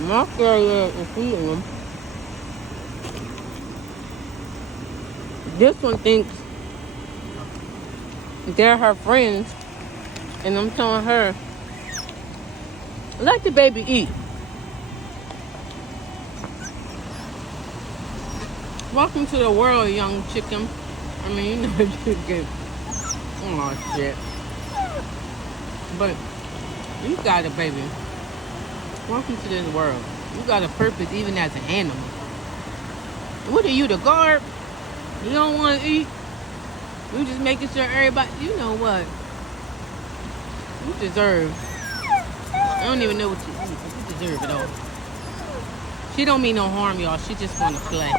My carrier is feeding them. This one thinks they're her friends, and I'm telling her, let the baby eat. Welcome to the world, young chicken. I mean, you know you get. Oh shit. But you got it, baby. Welcome to this world. You got a purpose even as an animal. What are you, the guard? You don't want to eat? You just making sure everybody, you know what? You deserve. I don't even know what you eat, but you deserve it all. She don't mean no harm, y'all. She just want to play.